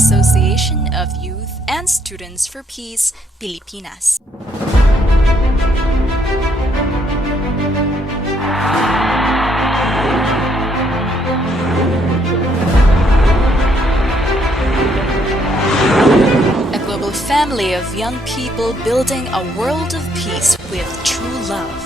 Association of Youth and Students for Peace, Pilipinas. A global family of young people building a world of peace with true love.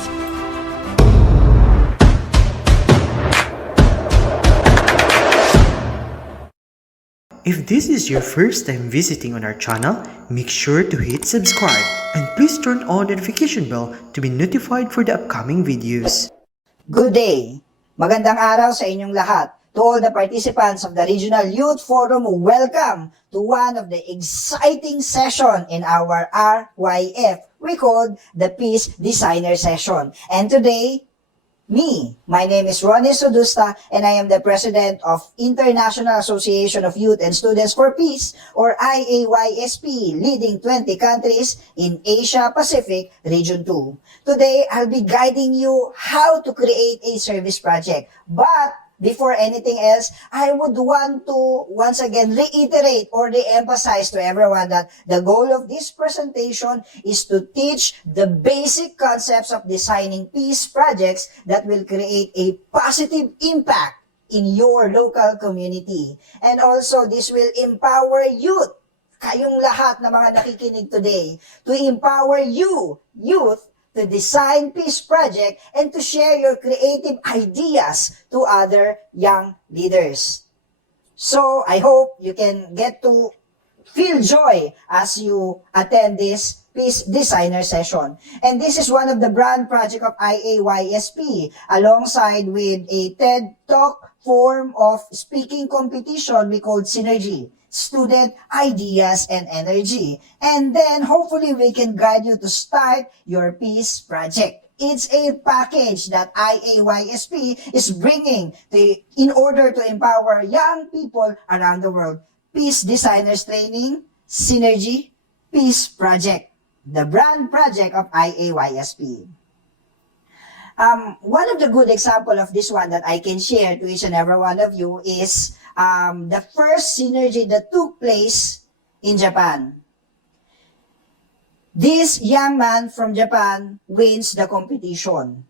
If this is your first time visiting on our channel, make sure to hit subscribe and please turn on the notification bell to be notified for the upcoming videos. Good day! Magandang araw sa inyong lahat. To all the participants of the Regional Youth Forum, welcome to one of the exciting session in our RYF. We called the Peace Designer Session. And today, my name is Ronnie Sodusta, and I am the President of International Association of Youth and Students for Peace, or IAYSP, leading 20 countries in Asia Pacific Region 2. Today, I'll be guiding you how to create a service project. But before anything else, I would want to once again reiterate or re-emphasize to everyone that the goal of this presentation is to teach the basic concepts of designing peace projects that will create a positive impact in your local community. And also, this will empower youth, kayong lahat na mga nakikinig today, to empower you, youth, to design peace project and to share your creative ideas to other young leaders. So, I hope you can get to feel joy as you attend this Peace Designer Session. And this is one of the brand project of IAYSP, alongside with a TED Talk form of speaking competition we called Synergy. Student ideas and energy. And then hopefully we can guide you to start your peace project. It's a package that IAYSP is bringing in order to empower young people around the world. Peace Designers Training, Synergy, Peace Project, the brand project of IAYSP. One of the good example of this one that I can share to each and every one of you is the first synergy that took place in Japan. This young man from Japan wins the competition.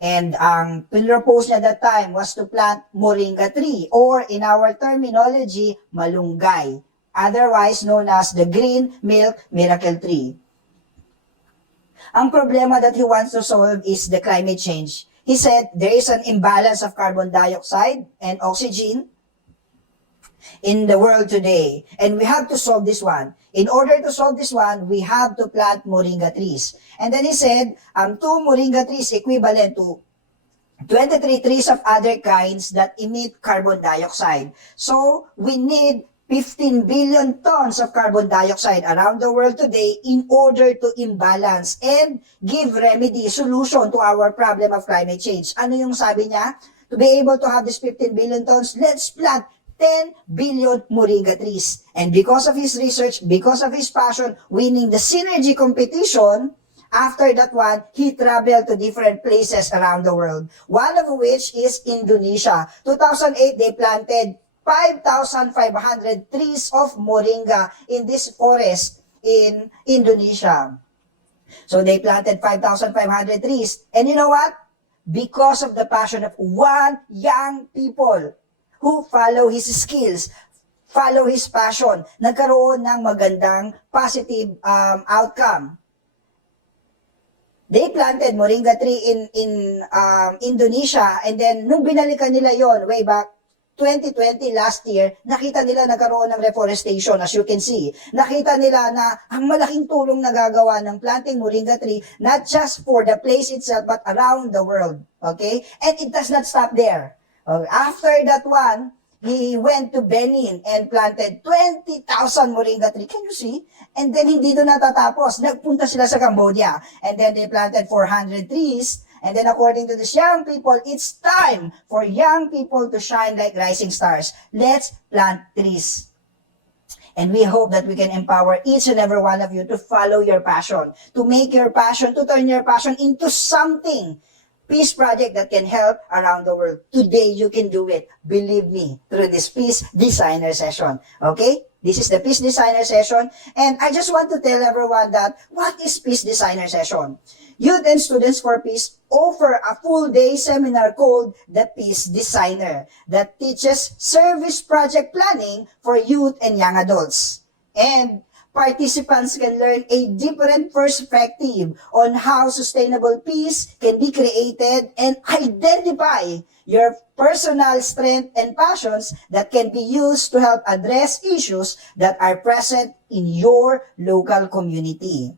And ang pinropose niya that time was to plant moringa tree, or in our terminology, malunggay, otherwise known as the green milk miracle tree. Ang problema that he wants to solve is the climate change. He said there is an imbalance of carbon dioxide and oxygen in the world today, and we have to solve this one. In order to solve this one, we have to plant moringa trees. And then he said, 2 moringa trees equivalent to 23 trees of other kinds that emit carbon dioxide. So, we need 15 billion tons of carbon dioxide around the world today in order to imbalance and give remedy, solution to our problem of climate change. Ano yung sabi niya? To be able to have this 15 billion tons, let's plant 10 billion moringa trees. And because of his research, because of his passion, winning the synergy competition, after that one, he traveled to different places around the world. One of which is Indonesia. 2008, they planted 5,500 trees of moringa in this forest in Indonesia. So they planted 5,500 trees. And you know what? Because of the passion of one young people who follow his skills, follow his passion, nagkaroon ng magandang positive outcome. They planted moringa tree in Indonesia, and then nung binalikan nila yon way back 2020, last year, nakita nila nagkaroon ng reforestation, as you can see. Nakita nila na ang malaking tulong nagagawa ng planting moringa tree, not just for the place itself, but around the world. Okay? And it does not stop there. After that one, he went to Benin and planted 20,000 moringa tree. Can you see? And then hindi doon natatapos. Nagpunta sila sa Cambodia. And then they planted 400 trees. And then according to these young people, it's time for young people to shine like rising stars. Let's plant trees. And we hope that we can empower each and every one of you to follow your passion, to make your passion, to turn your passion into something. Peace project that can help around the world. Today, you can do it. Believe me, through this Peace Designer Session. Okay? This is the Peace Designer session, and I just want to tell everyone that what is Peace Designer session? Youth and Students for Peace offer a full-day seminar called the Peace Designer that teaches service project planning for youth and young adults. And participants can learn a different perspective on how sustainable peace can be created and identify your personal strength and passions that can be used to help address issues that are present in your local community.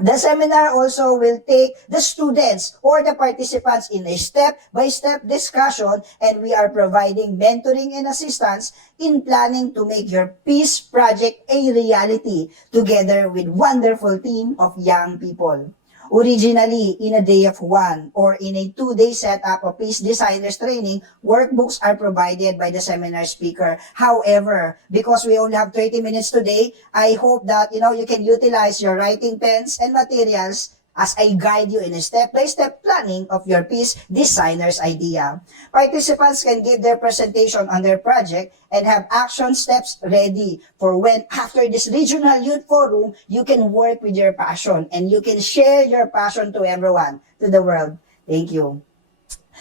The seminar also will take the students or the participants in a step-by-step discussion, and we are providing mentoring and assistance in planning to make your peace project a reality together with wonderful team of young people. Originally, in a day of one or in a 2-day setup of Peace Designers training, workbooks are provided by the seminar speaker. However, because we only have 30 minutes today, I hope that you can utilize your writing pens and materials as I guide you in a step-by-step planning of your Peace Designer's idea. Participants can give their presentation on their project and have action steps ready for when, after this regional youth forum, you can work with your passion and you can share your passion to everyone, to the world. Thank you.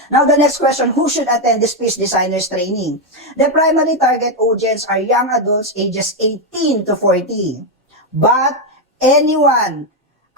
Now, the next question, who should attend this Peace Designers training? The primary target audience are young adults ages 18 to 40. But anyone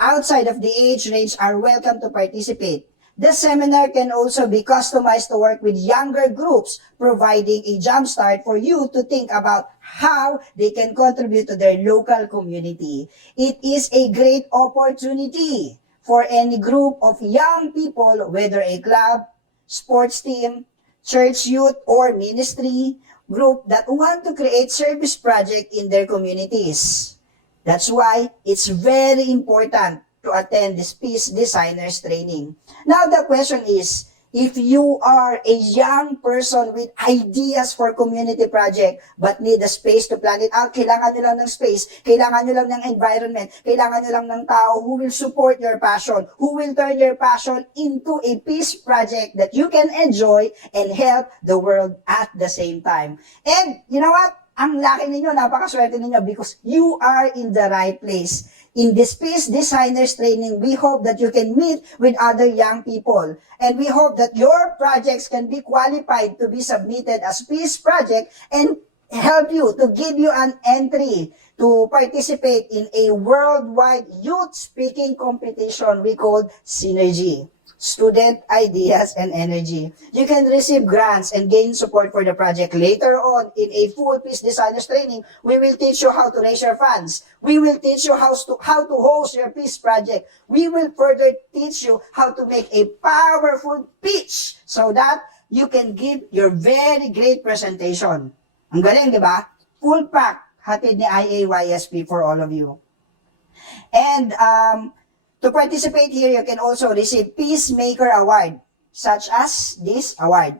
outside of the age range are welcome to participate. The seminar can also be customized to work with younger groups, providing a jumpstart for you to think about how they can contribute to their local community. It is a great opportunity for any group of young people, whether a club, sports team, church youth, or ministry group that want to create service project in their communities. That's why it's very important to attend this Peace Designers training. Now, the question is, if you are a young person with ideas for community project but need a space to plan it out, kailangan nyo lang ng space, kailangan nyo lang ng environment, kailangan nyo lang ng tao who will support your passion, who will turn your passion into a peace project that you can enjoy and help the world at the same time. And you know what? Ang laki ninyo, napakaswerte ninyo because you are in the right place. In this Peace Designers training, we hope that you can meet with other young people. And we hope that your projects can be qualified to be submitted as peace project and help you to give you an entry to participate in a worldwide youth speaking competition we call Synergy. Student Ideas and Energy. You can receive grants and gain support for the project. Later on, in a full Peace Designers training, we will teach you how to raise your funds. We will teach you how to host your peace project. We will further teach you how to make a powerful pitch so that you can give your very great presentation. Ang galing, di ba? Full pack, hatid ni IAYSP for all of you. And, to participate here, you can also receive Peacemaker Award, such as this award.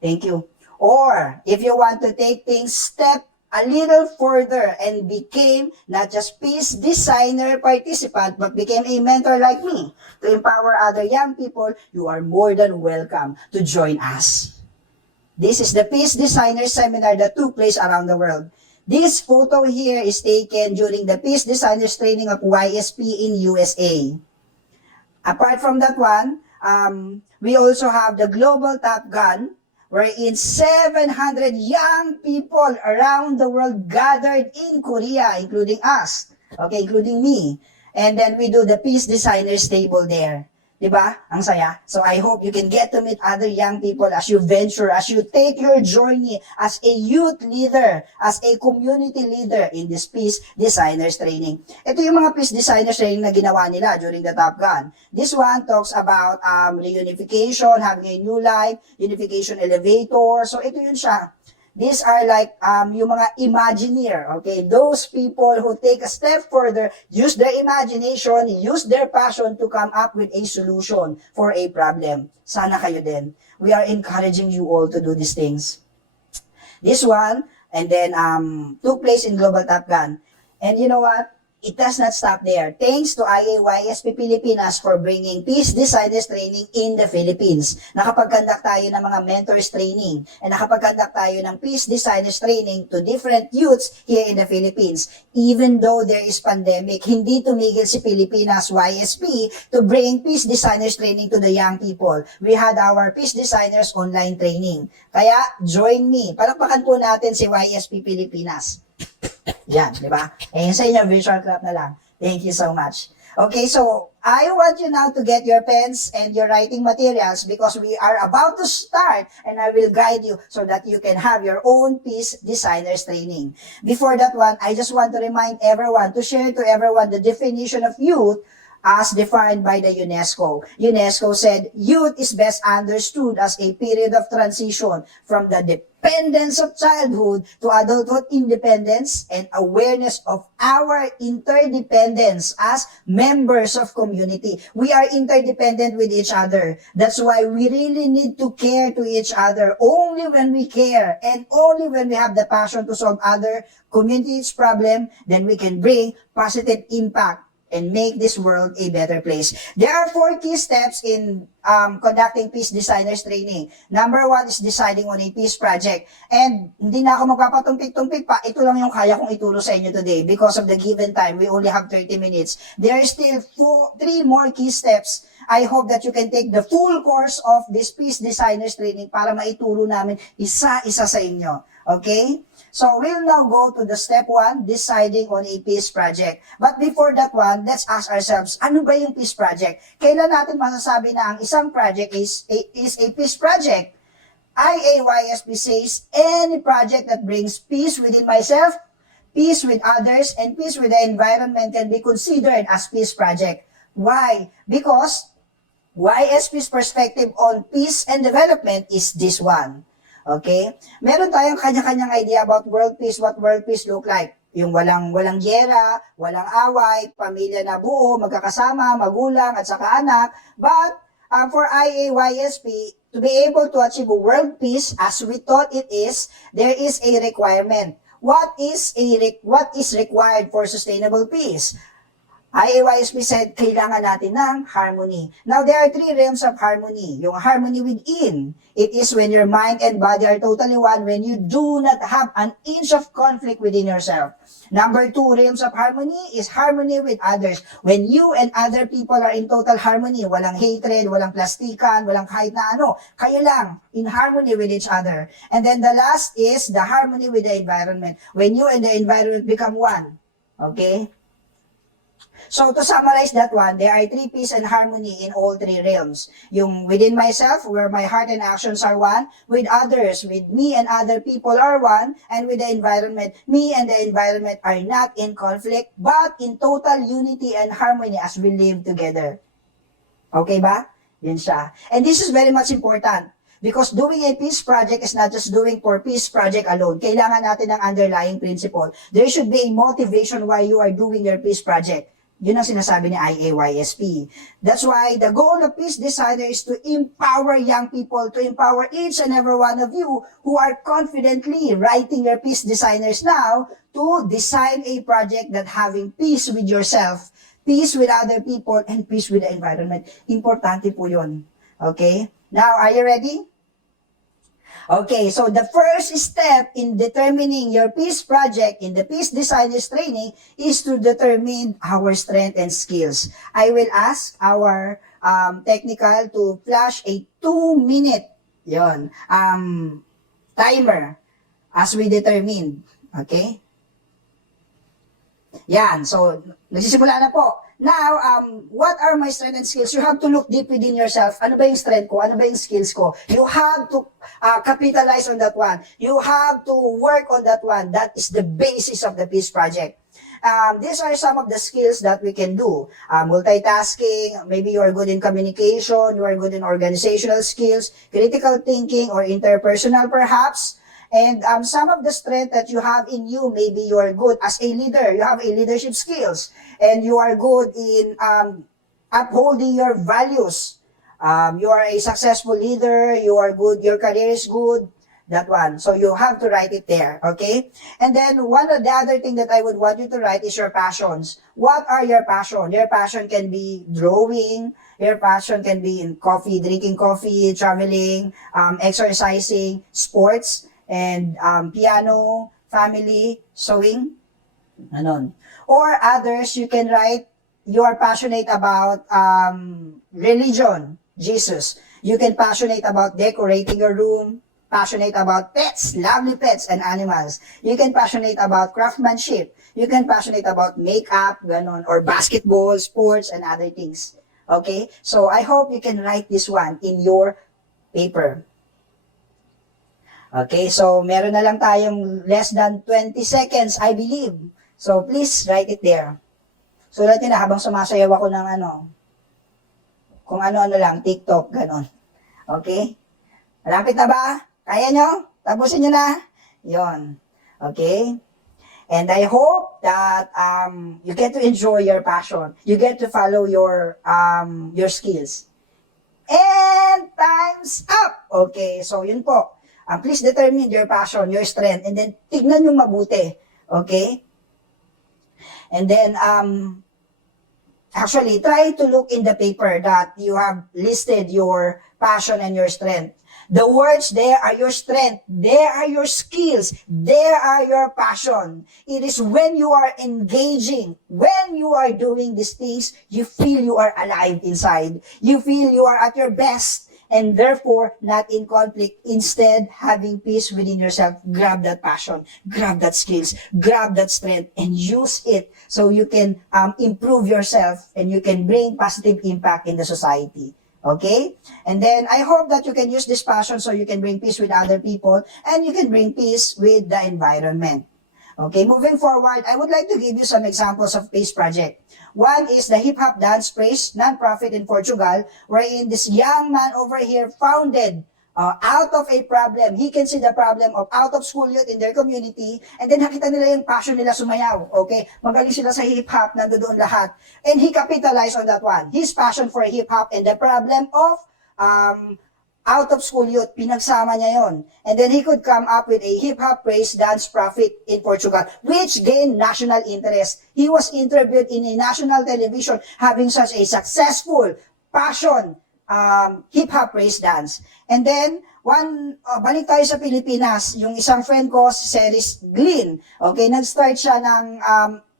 Thank you. Or, if you want to take things step a little further and became not just Peace Designer participant, but became a mentor like me to empower other young people, you are more than welcome to join us. This is the Peace Designer seminar that took place around the world. This photo here is taken during the Peace Designers training of YSP in USA. Apart from that one, we also have the Global Top Gun, wherein 700 young people around the world gathered in Korea, including us, okay, including me. And then we do the Peace Designers table there. Diba? Ang saya. So I hope you can get to meet other young people as you venture, as you take your journey as a youth leader, as a community leader in this Peace Designers training. Ito yung mga Peace Designers training na ginawa nila during the Top Gun. This one talks about reunification, having a new life, unification elevator. So ito yun siya. These are like yung mga Imagineer, okay? Those people who take a step further, use their imagination, use their passion to come up with a solution for a problem. Sana kayo din. We are encouraging you all to do these things. This one, and then took place in Global Top Gun. And you know what? it does not stop there. Thanks to IAYSP Pilipinas for bringing Peace Designers Training in the Philippines. Nakapag-conduct tayo ng mga mentors training and nakapag-conduct tayo ng Peace Designers Training to different youths here in the Philippines. Even though there is pandemic, hindi tumigil si Pilipinas YSP to bring Peace Designers Training to the young people. We had our Peace Designers online training. Kaya, join me. Palakpakan po natin si YSP Pilipinas. Yan, di ba? Eh, sa inyo, visual clap na lang. Thank you so much. Okay, so, I want you now to get your pens and your writing materials because we are about to start and I will guide you so that you can have your own Peace Designers Training. Before that one, I just want to remind everyone, to share to everyone the definition of youth as defined by the UNESCO. UNESCO said, youth is best understood as a period of transition from the dependence of childhood to adulthood independence and awareness of our interdependence as members of community. We are interdependent with each other. That's why we really need to care to each other. Only when we care and only when we have the passion to solve other communities' problem, then we can bring positive impact and make this world a better place. There are 4 key steps in conducting Peace Designers Training. Number 1 is deciding on a peace project. And hindi na ako magpapatumpik-tumpik pa. Ito lang yung kaya kong ituro sa inyo today. Because of the given time, we only have 30 minutes. There are still 3 more key steps. I hope that you can take the full course of this Peace Designers Training para maituro namin isa-isa sa inyo. Okay? So, we'll now go to the step 1, deciding on a peace project. But before that one, let's ask ourselves, ano ba yung peace project? Kailan natin masasabi na ang isang project is a peace project? IAYSP says, any project that brings peace within myself, peace with others, and peace with the environment can be considered as peace project. Why? Because YSP's perspective on peace and development is this one. Okay? Meron tayong kanya-kanyang idea about world peace, what world peace look like. Yung walang gyera, walang away, pamilya na buo, magkakasama, magulang, at saka anak. But for IAYSP, to be able to achieve world peace as we thought it is, there is a requirement. What is required for sustainable peace? IAYSP said, kailangan natin ng harmony. Now, there are 3 realms of harmony. Yung harmony within, it is when your mind and body are totally one, when you do not have an inch of conflict within yourself. Number 2 realms of harmony is harmony with others. When you and other people are in total harmony, walang hatred, walang plastikan, walang kahit na ano, kayo lang, in harmony with each other. And then the last is the harmony with the environment. When you and the environment become one. Okay? So, to summarize that one, there are 3 peace and harmony in all 3 realms. Yung within myself, where my heart and actions are one, with others, with me and other people are one, and with the environment, me and the environment are not in conflict, but in total unity and harmony as we live together. Okay ba? Yun siya. And this is very much important. Because doing a peace project is not just doing for peace project alone. Kailangan natin ng underlying principle. There should be a motivation why you are doing your peace project. Yun ang sinasabi ni IAYSP. That's why the goal of Peace Designer is to empower young people, to empower each and every one of you who are confidently writing your peace designers now to design a project that having peace with yourself, peace with other people, and peace with the environment. Importante po yun. Okay? Now, are you ready? Okay, so the first step in determining your peace project in the Peace Designers Training is to determine our strength and skills. I will ask our technical to flash a 2-minute timer as we determine. Okay? Yan, so nagsisimula na po. Now, what are my strengths and skills? You have to look deep within yourself. Ano ba yung strength ko? Ano ba yung skills ko? You have to capitalize on that one. You have to work on that one. That is the basis of the peace project. These are some of the skills that we can do. Multitasking, maybe you are good in communication, you are good in organizational skills, critical thinking, or interpersonal perhaps. And some of the strength that you have in you, maybe you are good as a leader. You have a leadership skills. And you are good in upholding your values. You are a successful leader. You are good. Your career is good. that one. So you have to write it there, okay? And then one of the other thing that I would want you to write is your passions. What are your passion? Your passion can be drawing, your passion can be in coffee, drinking coffee, traveling, exercising, sports, and piano, family, sewing, anon. Or others, you can write, you are passionate about religion, Jesus. You can passionate about decorating your room, passionate about pets, lovely pets and animals. You can passionate about craftsmanship. You can passionate about makeup, ganon, or basketball, sports, and other things. Okay? So I hope you can write this one in your paper. Okay, so meron na lang tayong less than 20 seconds, I believe. So please write it there. Sulat nyo na habang sumasayaw ako ng kung ano-ano lang, TikTok, ganon. Okay? Malapit na ba? Kaya nyo? Tapusin nyo na? Yon. Okay? And I hope that you get to enjoy your passion. You get to follow your skills. And time's up! Okay, so yun po. Please determine your passion, your strength, and then tignan yung mabuti. Okay? And then, actually, try to look in the paper that you have listed your passion and your strength. The words there are your strength. There are your skills. There are your passion. It is when you are engaging, when you are doing these things, you feel you are alive inside. You feel you are at your best. And therefore, not in conflict. Instead, having peace within yourself. Grab that passion, grab that skills, grab that strength, and use it so you can improve yourself and you can bring positive impact in the society. Okay? And then, I hope that you can use this passion so you can bring peace with other people and you can bring peace with the environment. Okay, moving forward, I would like to give you some examples of peace project. One is the Hip Hop Dance Praise non-profit in Portugal, wherein this young man over here founded out of a problem. He can see the problem of out-of-school youth in their community, and then nakita nila yung passion nila sumayaw. Okay, magaling sila sa hip-hop, nandoon lahat. And he capitalized on that one. His passion for hip-hop and the problem of out-of-school youth, pinagsama niya yon. And then he could come up with a hip-hop praise dance profit in Portugal, which gained national interest. He was interviewed in a national television having such a successful passion hip-hop praise dance. And then, balik tayo sa Pilipinas, yung isang friend ko, si Ceris Glynn, okay, nag-start siya ng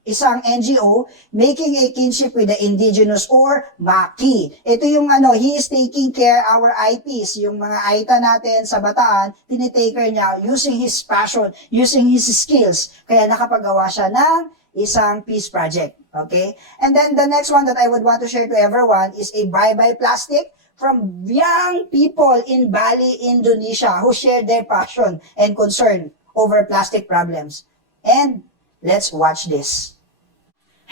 isang NGO making a kinship with the indigenous or Maki. Ito yung he is taking care our IPs, yung mga Aita natin sa Bataan, tinitaker niya using his passion, using his skills. Kaya nakapagawa siya ng isang peace project. Okay? And then the next one that I would want to share to everyone is a bye-bye plastic from young people in Bali, Indonesia who share their passion and concern over plastic problems. And let's watch this.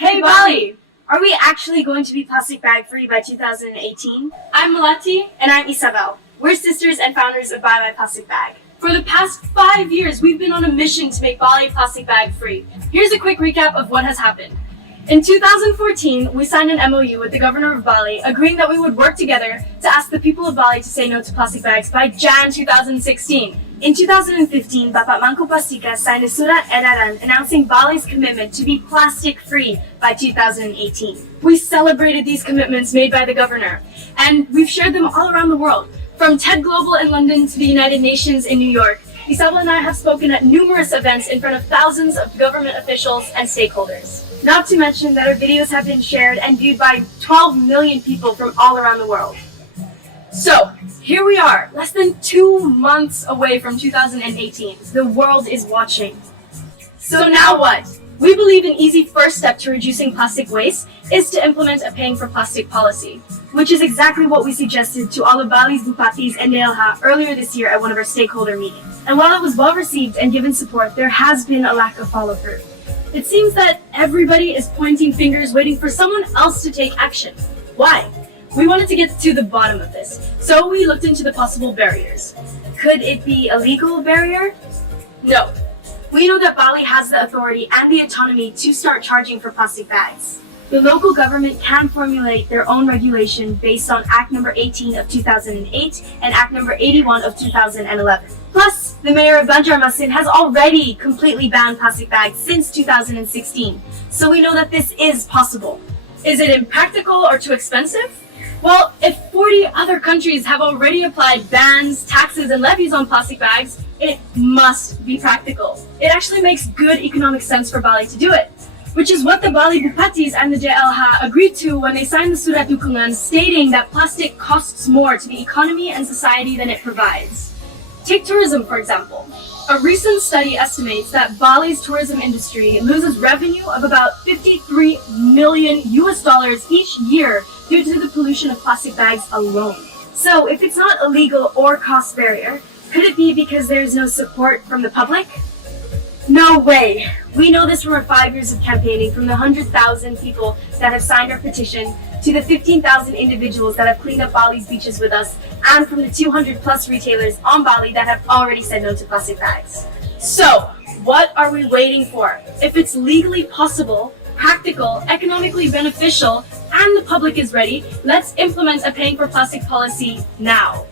Hey Bali! Are we actually going to be plastic bag free by 2018? I'm Malati. And I'm Isabel. We're sisters and founders of Buy My Plastic Bag. For the past 5 years, we've been on a mission to make Bali plastic bag free. Here's a quick recap of what has happened. In 2014, we signed an MOU with the governor of Bali, agreeing that we would work together to ask the people of Bali to say no to plastic bags by Jan 2016. In 2015, Bapak Mangku Pastika signed a Surat Edaran announcing Bali's commitment to be plastic-free by 2018. We celebrated these commitments made by the governor, and we've shared them all around the world. From TED Global in London to the United Nations in New York, Isabel and I have spoken at numerous events in front of thousands of government officials and stakeholders. Not to mention that our videos have been shared and viewed by 12 million people from all around the world. So, here we are, less than 2 months away from 2018. The world is watching. So now what? We believe an easy first step to reducing plastic waste is to implement a paying for plastic policy, which is exactly what we suggested to all of Bali's Bupatis and Neilha earlier this year at one of our stakeholder meetings. And while it was well received and given support, there has been a lack of follow-through. It seems that everybody is pointing fingers waiting for someone else to take action. Why? We wanted to get to the bottom of this, so we looked into the possible barriers. Could it be a legal barrier? No. We know that Bali has the authority and the autonomy to start charging for plastic bags. The local government can formulate their own regulation based on Act Number 18 of 2008 and Act Number 81 of 2011. Plus, The mayor of Banjarmasin has already completely banned plastic bags since 2016, so we know that this is possible. Is it impractical or too expensive? Well, if 40 other countries have already applied bans, taxes, and levies on plastic bags, it must be practical. It actually makes good economic sense for Bali to do it, which is what the Bali Bupatis and the JLHA agreed to when they signed the Surat Dukungan, stating that plastic costs more to the economy and society than it provides. Take tourism, for example. A recent study estimates that Bali's tourism industry loses revenue of about 53 million US dollars each year due to the pollution of plastic bags alone. So if it's not a legal or cost barrier, could it be because there's no support from the public? No way! We know this from our 5 years of campaigning, from the 100,000 people that have signed our petition to the 15,000 individuals that have cleaned up Bali's beaches with us, and from the 200 plus retailers on Bali that have already said no to plastic bags. So, what are we waiting for? If it's legally possible, practical, economically beneficial, and the public is ready, let's implement a paying for plastic policy now.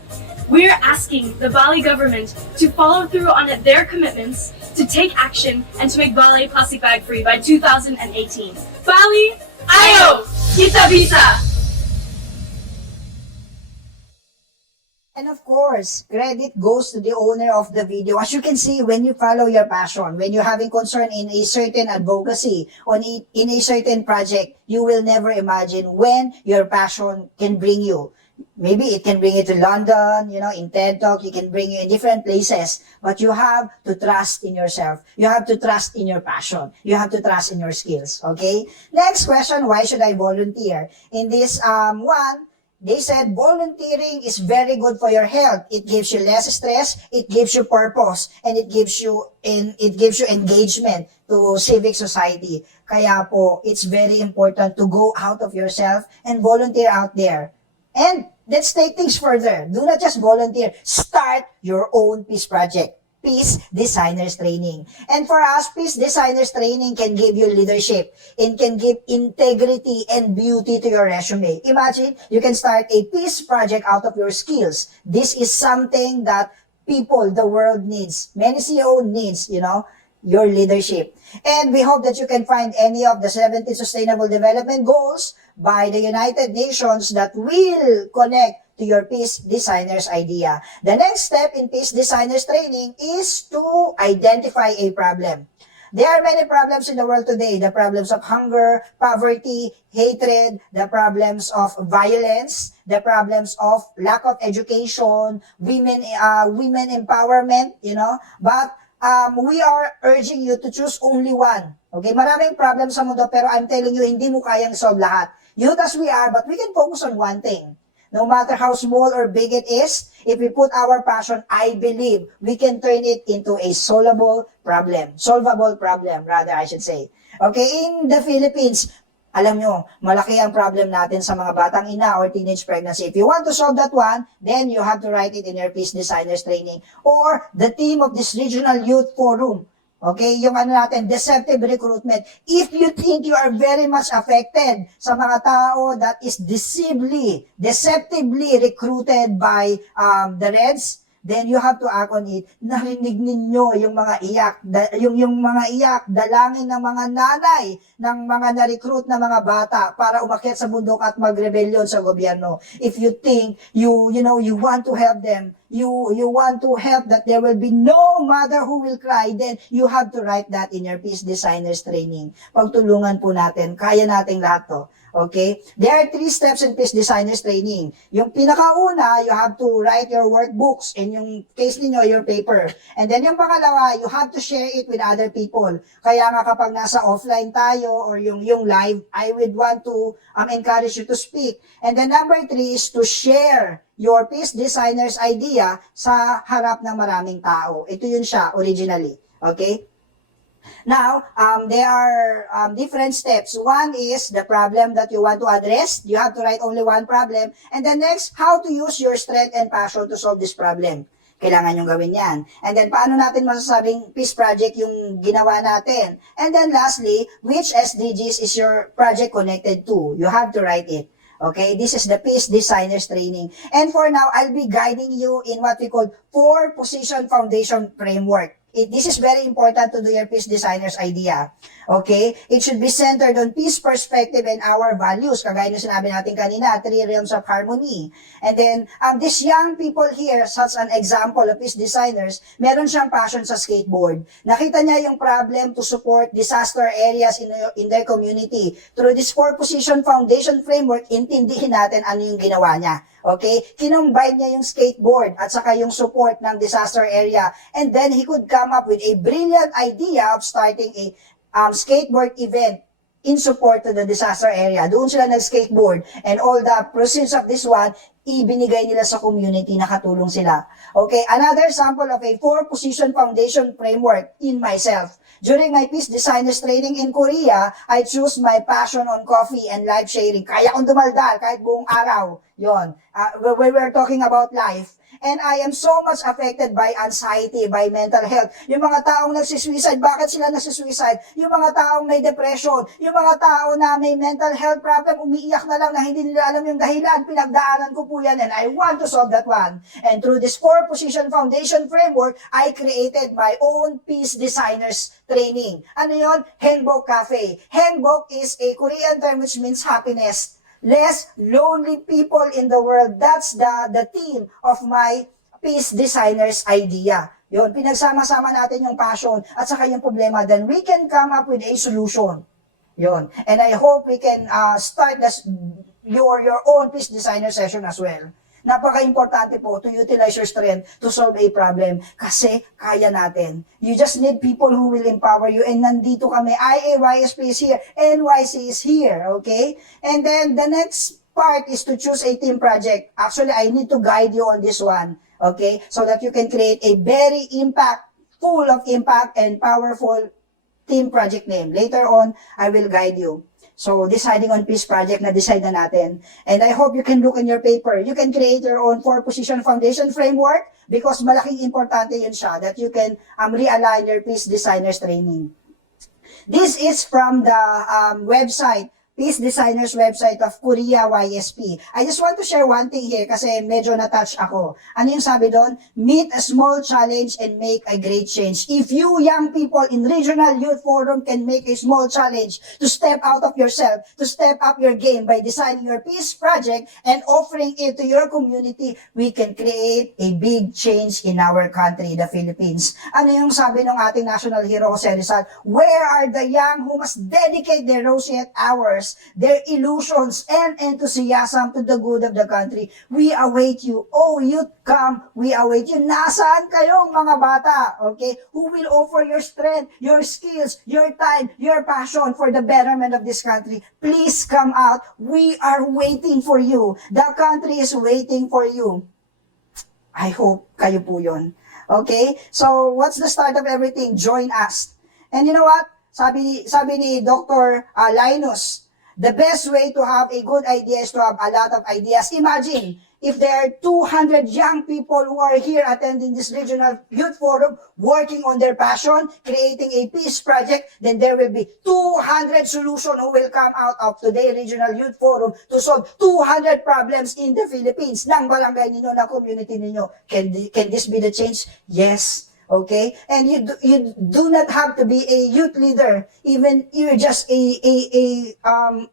We're asking the Bali government to follow through on their commitments, to take action, and to make Bali plastic bag free by 2018. Bali, ayo! Kita bisa! And of course, credit goes to the owner of the video. As you can see, when you follow your passion, when you're having concern in a certain advocacy, in a certain project, you will never imagine when your passion can bring you. Maybe it can bring you to London, in TED Talk, it can bring you in different places. But you have to trust in yourself. You have to trust in your passion. You have to trust in your skills, okay? Next question, why should I volunteer? In this one, they said volunteering is very good for your health. It gives you less stress, it gives you purpose, and it gives you engagement to civic society. Kaya po, it's very important to go out of yourself and volunteer out there. And let's take things further. Do not just volunteer. Start your own peace project. Peace Designers Training. And for us, Peace Designers Training can give you leadership and can give integrity and beauty to your resume. Imagine, you can start a peace project out of your skills. This is something that people, the world needs. Many CEO needs, your leadership. And we hope that you can find any of the 17 Sustainable Development Goals by the United Nations that will connect to your Peace Designers idea. The next step in Peace Designers Training is to identify a problem. There are many problems in the world today. The problems of hunger, poverty, hatred, the problems of violence, the problems of lack of education, women empowerment, But we are urging you to choose only one. Okay, maraming problems sa mundo, pero I'm telling you, hindi mo kayang solve lahat. Youth as we are, but we can focus on one thing. No matter how small or big it is, if we put our passion, I believe we can turn it into a solvable problem, rather, I should say. Okay, in the Philippines, alam nyo, malaki ang problem natin sa mga batang ina or teenage pregnancy. If you want to solve that one, then you have to write it in your Peace Designers Training or the theme of this Regional Youth Forum. Okay, yung deceptive recruitment. If you think you are very much affected sa mga tao that is deceptively recruited by the Reds, then you have to act on it. Narinig ninyo yung mga iyak, yung mga iyak, dalangin ng mga nanay, ng mga na-recruit na mga bata para umakyat sa bundok at magrebelyon sa gobyerno. If you think you want to help them, you want to help that there will be no mother who will cry, then you have to write that in your Peace Designers Training. Pagtulungan po natin, kaya nating lahat to. Okay? There are 3 steps in Peace Designers Training. Yung pinakauna, you have to write your workbooks, and yung case ninyo, your paper. And then yung pangalawa, you have to share it with other people. Kaya nga kapag nasa offline tayo or yung live, I would want to encourage you to speak. And then number 3 is to share your Peace Designers idea sa harap ng maraming tao. Ito yun siya originally. Okay? Now, there are different steps. One is the problem that you want to address. You have to write only one problem. And then next, how to use your strength and passion to solve this problem. Kailangan yung gawin yan. And then, paano natin masasabing peace project yung ginawa natin? And then lastly, which SDGs is your project connected to? You have to write it. Okay, this is the Peace Designers Training. And for now, I'll be guiding you in what we call 4-position foundation framework. This is very important to do your peace designers idea. Okay? It should be centered on peace perspective and our values. Kagaya ng sinabi natin kanina, 3 realms of harmony. And then, these young people here, such an example of peace designers, meron siyang passion sa skateboard. Nakita niya yung problem to support disaster areas in their community. Through this 4-position foundation framework, intindihin natin ano yung ginawa niya. Okay? Kinumbine niya yung skateboard at saka yung support ng disaster area. And then, he could come up with a brilliant idea of starting a skateboard event in support to the disaster area. Doon sila nag-skateboard. And all the proceeds of this one, ibinigay nila sa community, nakatulong sila. Okay, another example of a 4-position foundation framework in myself. During my peace designers training in Korea, I choose my passion on coffee and life sharing. Kaya kong dumaldal kahit buong araw. Yon. When we're talking about life. And I am so much affected by anxiety, by mental health. Yung mga taong nagsisuicide, bakit sila nagsisuicide? Yung mga taong may depression, yung mga tao na may mental health problem, umiiyak na lang na hindi nila alam yung dahilan. Pinagdaanan ko po yan and I want to solve that one. And through this 4-position foundation framework, I created my own peace designers training. Ano yun? Hanbok Cafe. Hanbok is a Korean term which means happiness. Less lonely people in the world. That's the theme of my peace designers idea. Yun, pinagsama-sama natin yung passion at saka yung problema, then we can come up with a solution. Yun. And I hope we can start your own peace designer session as well. Napaka-importante po to utilize your strength to solve a problem kasi kaya natin. You just need people who will empower you and nandito kami. IAYSP is here. NYC is here. Okay? And then the next part is to choose a team project. Actually, I need to guide you on this one. Okay? So that you can create a very full of impact and powerful team project name. Later on, I will guide you. So, deciding on peace project na decide na natin. And I hope you can look in your paper. You can create your own 4-position foundation framework because malaking importante yun siya that you can realign your peace designers training. This is from the website, Peace Designers website of Korea YSP. I just want to share one thing here kasi medyo na-touch ako. Ano yung sabi doon? Meet a small challenge and make a great change. If you young people in Regional Youth Forum can make a small challenge to step out of yourself, to step up your game by designing your peace project and offering it to your community, we can create a big change in our country, the Philippines. Ano yung sabi ng ating national hero, Jose Rizal? Where are the young who must dedicate their roseate hours, their illusions and enthusiasm to the good of the country? We await you. Oh, youth, come. We await you. Nasaan kayong mga bata? Okay? Who will offer your strength, your skills, your time, your passion for the betterment of this country? Please come out. We are waiting for you. The country is waiting for you. I hope kayo po yun. Okay? So, what's the start of everything? Join us. And you know what? Sabi ni Dr. Linus, the best way to have a good idea is to have a lot of ideas. Imagine, if there are 200 young people who are here attending this regional youth forum, working on their passion, creating a peace project, then there will be 200 solutions who will come out of today regional youth forum to solve 200 problems in the Philippines, ng barangay ninyo, ng community ninyo. Can this be the change? Yes. Okay? And you do not have to be a youth leader. Even you're just a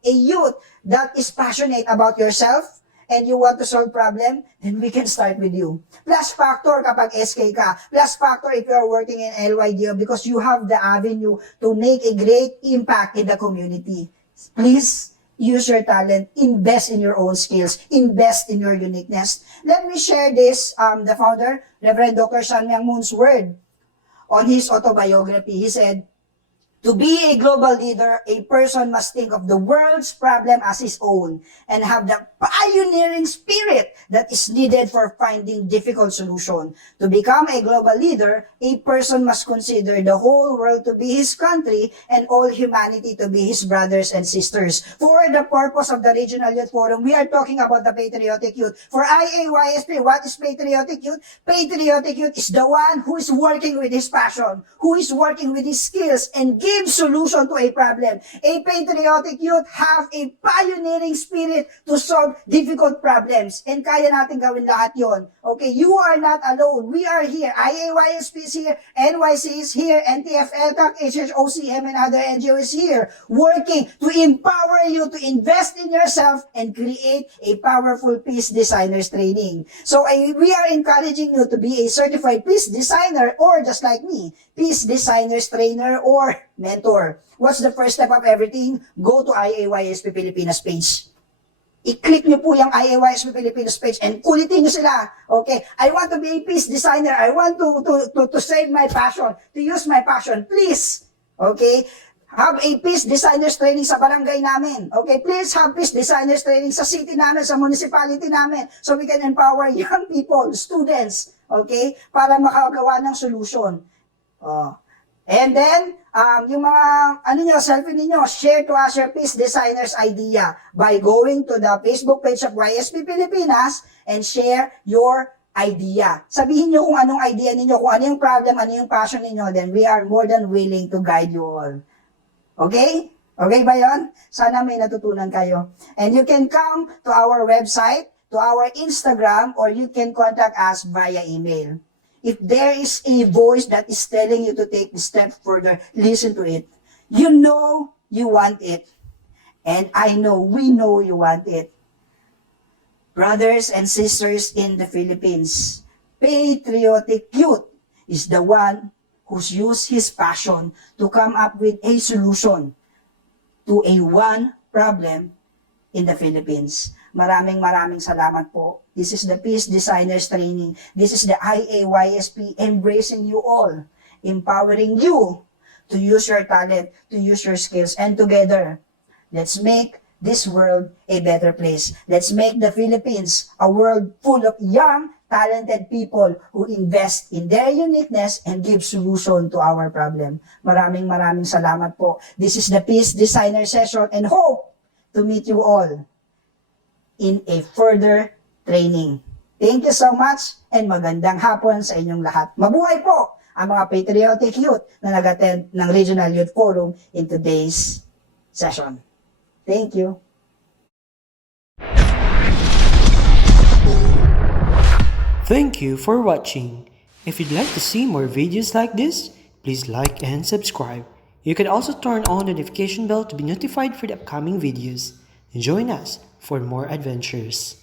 youth that is passionate about yourself and you want to solve problem, then we can start with you. Plus factor kapag SK ka. Plus factor if you are working in LYDO because you have the avenue to make a great impact in the community. Please, use your talent, invest in your own skills, invest in your uniqueness. Let me share this, the founder, Reverend Dr. Shan Myung Moon's word on his autobiography. He said, to be a global leader, a person must think of the world's problem as his own and have the pioneering spirit that is needed for finding difficult solutions. To become a global leader, a person must consider the whole world to be his country and all humanity to be his brothers and sisters. For the purpose of the Regional Youth Forum, we are talking about the Patriotic Youth. For IAYSP, what is Patriotic Youth? Patriotic Youth is the one who is working with his passion, who is working with his skills and give solution to a problem. A patriotic youth have a pioneering spirit to solve difficult problems. And kaya natin gawin lahat yon. Okay, you are not alone. We are here. IAYSP is here. NYC is here. NTFL, CAC, HHOCM, and other NGO is here. Working to empower you to invest in yourself and create a powerful peace designers training. So we are encouraging you to be a certified peace designer or just like me, peace designers trainer or mentor. What's the first step of everything? Go to IAYSP Pilipinas page. I-click nyo po yung IAYSP Pilipinas page and kulitin nyo sila. Okay? I want to be a peace designer. I want to save my passion, to use my passion. Please. Okay? Have a peace designers training sa barangay namin. Okay? Please have peace designers training sa city namin, sa municipality namin, so we can empower young people, students. Okay? Para makagawa ng solution. And then, yung mga, selfie ninyo, share to us your peace designers idea by going to the Facebook page of YSP Pilipinas and share your idea. Sabihin nyo kung anong idea ninyo, kung ano yung problem, ano yung passion ninyo, then we are more than willing to guide you all. Okay? Okay ba yun? Sana may natutunan kayo. And you can come to our website, to our Instagram, or you can contact us via email. If there is a voice that is telling you to take the step further, listen to it. You know you want it. And I know, we know you want it. Brothers and sisters in the Philippines, patriotic youth is the one who's used his passion to come up with a solution to a one problem in the Philippines. Maraming salamat po. This is the Peace Designers Training. This is the IAYSP embracing you all, empowering you to use your talent, to use your skills, and together, let's make this world a better place. Let's make the Philippines a world full of young, talented people who invest in their uniqueness and give solution to our problem. Maraming salamat po. This is the Peace Designer session and hope to meet you all in a further training. Thank you so much and magandang hapon sa inyong lahat. Mabuhay po ang mga patriotic youth na nag-attend ng Regional Youth Forum in today's session. Thank you. Thank you for watching. If you'd like to see more videos like this, please like and subscribe. You can also turn on the notification bell to be notified for the upcoming videos. Join us for more adventures.